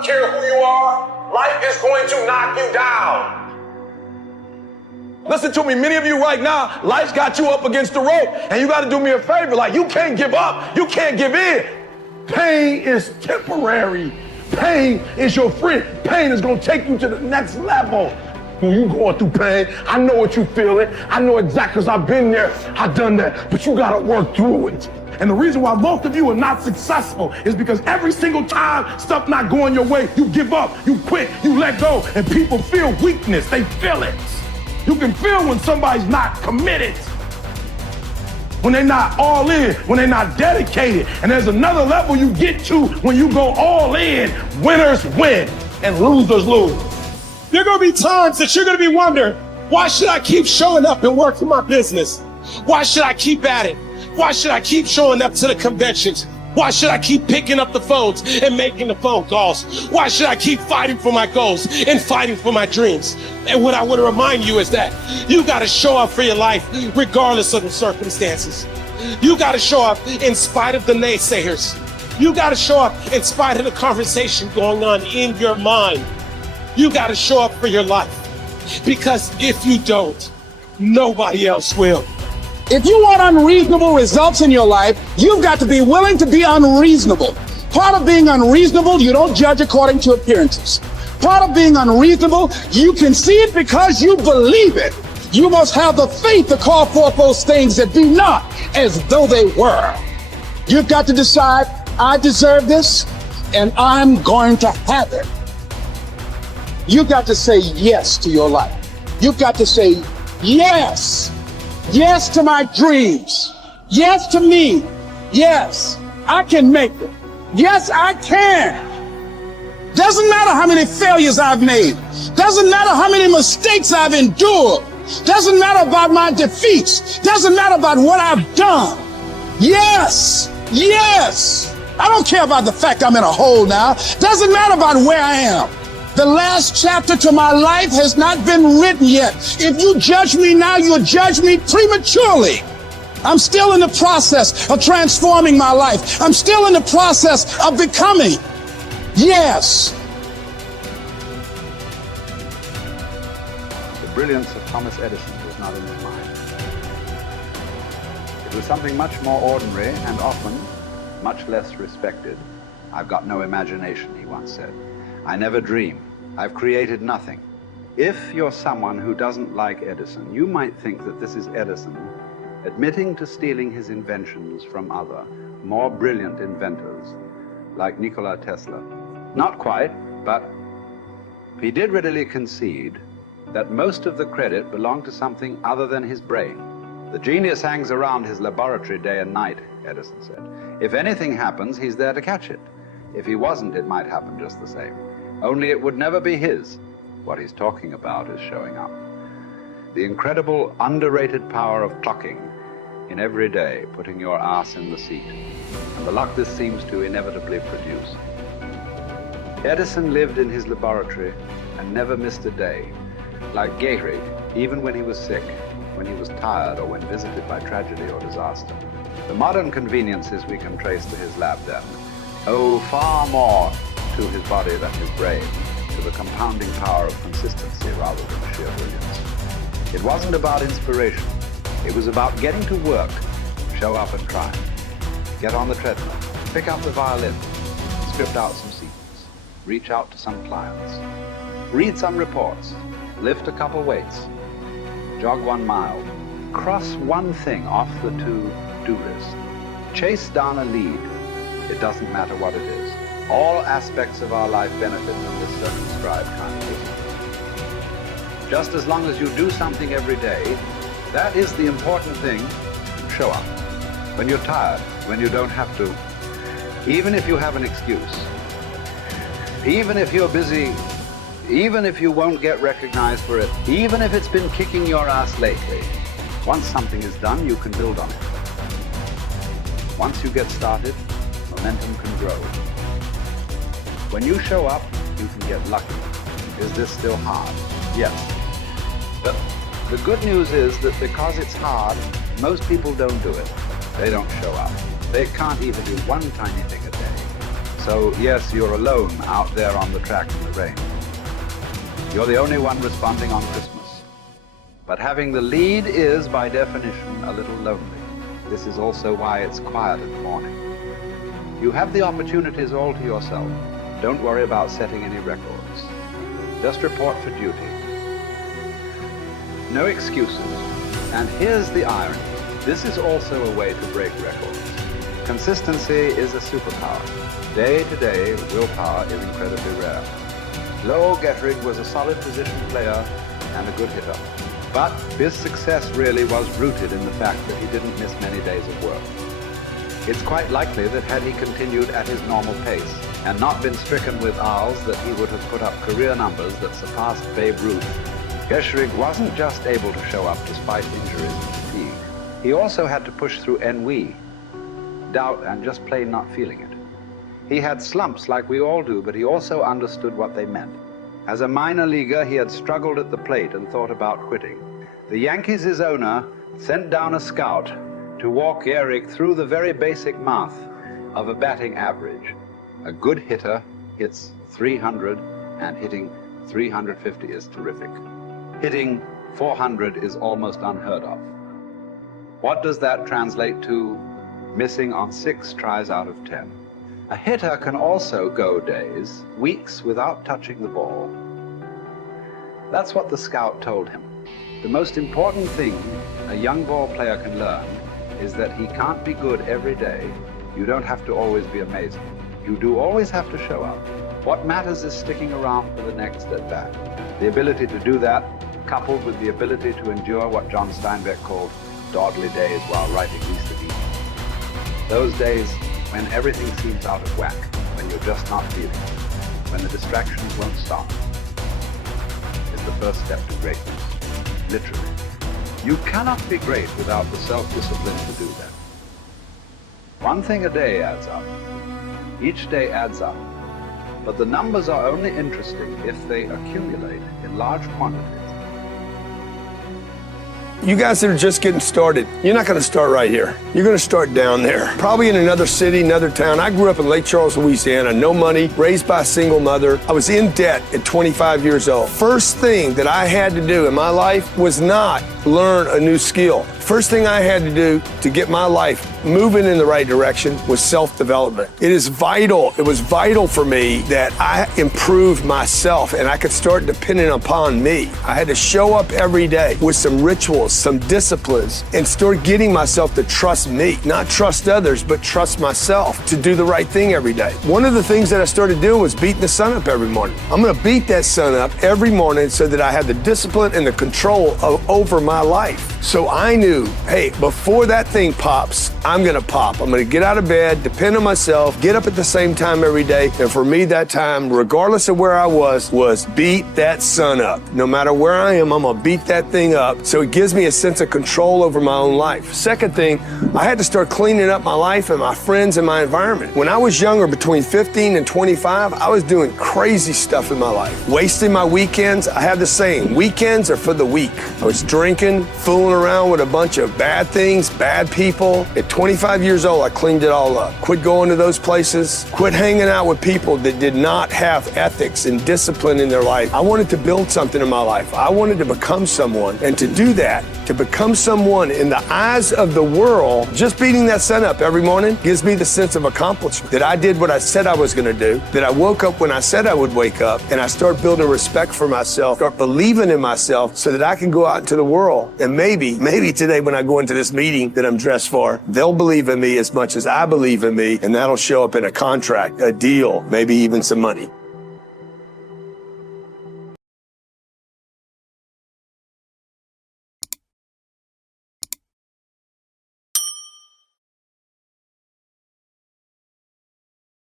don't care who you are, life is going to knock you down. Listen to me, many of you right now, life's got you up against the rope, and you got to do me a favor. Like, you can't give up. You can't give in. Pain is temporary. Pain is your friend. Pain is going to take you to the next level. When you going through pain, I know what you're feeling. I know exactly, because I've been there. I've done that. But you got to work through it. And the reason why most of you are not successful is because every single time stuff not going your way, you give up, you quit, you let go, and people feel weakness. They feel it. You can feel when somebody's not committed, when they're not all in, when they're not dedicated. And there's another level you get to when you go all in. Winners win and losers lose. There are going to be times that you're going to be wondering, why should I keep showing up and working my business? Why should I keep at it? Why should I keep showing up to the conventions? Why should I keep picking up the phones and making the phone calls? Why should I keep fighting for my goals and fighting for my dreams? And what I want to remind you is that you got to show up for your life regardless of the circumstances. You got to show up in spite of the naysayers. You got to show up in spite of the conversation going on in your mind. You got to show up for your life, because if you don't, nobody else will. If you want unreasonable results in your life, you've got to be willing to be unreasonable. Part of being unreasonable, you don't judge according to appearances. Part of being unreasonable, you can see it because you believe it. You must have the faith to call forth those things that be not as though they were. You've got to decide, I deserve this, and I'm going to have it. You've got to say yes to your life. You've got to say yes. Yes to my dreams. Yes to me. Yes, I can make it. Yes, I can. Doesn't matter how many failures I've made. Doesn't matter how many mistakes I've endured. Doesn't matter about my defeats. Doesn't matter about what I've done. Yes, yes. I don't care about the fact I'm in a hole now. Doesn't matter about where I am. The last chapter to my life has not been written yet. If you judge me now, you'll judge me prematurely. I'm still in the process of transforming my life. I'm still in the process of becoming. Yes. The brilliance of Thomas Edison was not in his mind. It was something much more ordinary and often much less respected. I've got no imagination, he once said. I never dream. I've created nothing. If you're someone who doesn't like Edison, you might think that this is Edison admitting to stealing his inventions from other, more brilliant inventors, like Nikola Tesla. Not quite, but he did readily concede that most of the credit belonged to something other than his brain. The genius hangs around his laboratory day and night, Edison said. If anything happens, he's there to catch it. If he wasn't, it might happen just the same. Only it would never be his. What he's talking about is showing up. The incredible, underrated power of clocking in every day, putting your ass in the seat, and the luck this seems to inevitably produce. Edison lived in his laboratory and never missed a day. Like Gehrig, even when he was sick, when he was tired, or when visited by tragedy or disaster. The modern conveniences we can trace to his lab then owe far more to his body than his brain, to the compounding power of consistency rather than sheer brilliance. It wasn't about inspiration. It was about getting to work, show up and try. Get on the treadmill, pick up the violin, script out some sequence, reach out to some clients, read some reports, lift a couple weights, jog 1 mile, cross one thing off the to-do list, chase down a lead. It doesn't matter what it is. All aspects of our life benefit from this circumscribed kind of wisdom. Just as long as you do something every day, that is the important thing. Show up. When you're tired, when you don't have to, even if you have an excuse, even if you're busy, even if you won't get recognized for it, even if it's been kicking your ass lately, once something is done, you can build on it. Once you get started, momentum can grow. When you show up, you can get lucky. Is this still hard? Yes. But the good news is that because it's hard, most people don't do it. They don't show up. They can't even do one tiny thing a day. So yes, you're alone out there on the track in the rain. You're the only one responding on Christmas. But having the lead is, by definition, a little lonely. This is also why it's quiet in the morning. You have the opportunities all to yourself. Don't worry about setting any records. Just report for duty. No excuses. And here's the irony. This is also a way to break records. Consistency is a superpower. Day to day, willpower is incredibly rare. Lowell Gettrig was a solid position player and a good hitter. But his success really was rooted in the fact that he didn't miss many days of work. It's quite likely that had he continued at his normal pace and not been stricken with R's, that he would have put up career numbers that surpassed Babe Ruth. Gettrig wasn't just able to show up despite injuries and fatigue. He also had to push through ennui, doubt, and just plain not feeling it. He had slumps like we all do, but he also understood what they meant. As a minor leaguer, he had struggled at the plate and thought about quitting. The Yankees' owner sent down a scout to walk Gehrig through the very basic math of a batting average. A good hitter hits 300, and hitting 350 is terrific. Hitting 400 is almost unheard of. What does that translate to? Missing on 6 tries out of 10. A hitter can also go days, weeks without touching the ball. That's what the scout told him. The most important thing a young ball player can learn is that he can't be good every day. You don't have to always be amazing. You do always have to show up. What matters is sticking around for the next at-bat. The ability to do that, coupled with the ability to endure what John Steinbeck called dawdly days while writing Easter Eve. Those days when everything seems out of whack, when you're just not feeling it, when the distractions won't stop, is the first step to greatness, literally. You cannot be great without the self-discipline to do that. One thing a day adds up. Each day adds up. But the numbers are only interesting if they accumulate in large quantities. You guys that are just getting started, you're not going to start right here. You're going to start down there, probably in another city, another town. I grew up in Lake Charles, Louisiana, no money, raised by a single mother. I was in debt at 25 years old. First thing that I had to do in my life was not learn a new skill. First thing I had to do to get my life moving in the right direction was self-development. It is vital. It was vital for me that I improved myself and I could start depending upon me. I had to show up every day with some rituals, some disciplines, and start getting myself to trust me, not trust others, but trust myself to do the right thing every day. One of the things that I started doing was beating the sun up every morning. I'm going to beat that sun up every morning so that I have the discipline and the control over my life. So I knew, hey, before that thing pops, I'm going to pop. I'm going to get out of bed, depend on myself, get up at the same time every day. And for me, that time, regardless of where I was beat that sun up. No matter where I am, I'm going to beat that thing up. So it gives me a sense of control over my own life. Second thing, I had to start cleaning up my life and my friends and my environment. When I was younger, between 15 and 25, I was doing crazy stuff in my life. Wasting my weekends. I have the saying, weekends are for the weak. I was drinking, fooling around with a bunch of bad things, bad people. At 25 years old, I cleaned it all up. Quit going to those places. Quit hanging out with people that did not have ethics and discipline in their life. I wanted to build something in my life. I wanted to become someone. And to do that, to become someone in the eyes of the world, just beating that sun up every morning gives me the sense of accomplishment, that I did what I said I was going to do, that I woke up when I said I would wake up, and I start building respect for myself, start believing in myself so that I can go out into the world. And maybe today when I go into this meeting that I'm dressed for, they'll believe in me as much as I believe in me, and that'll show up in a contract, a deal, maybe even some money.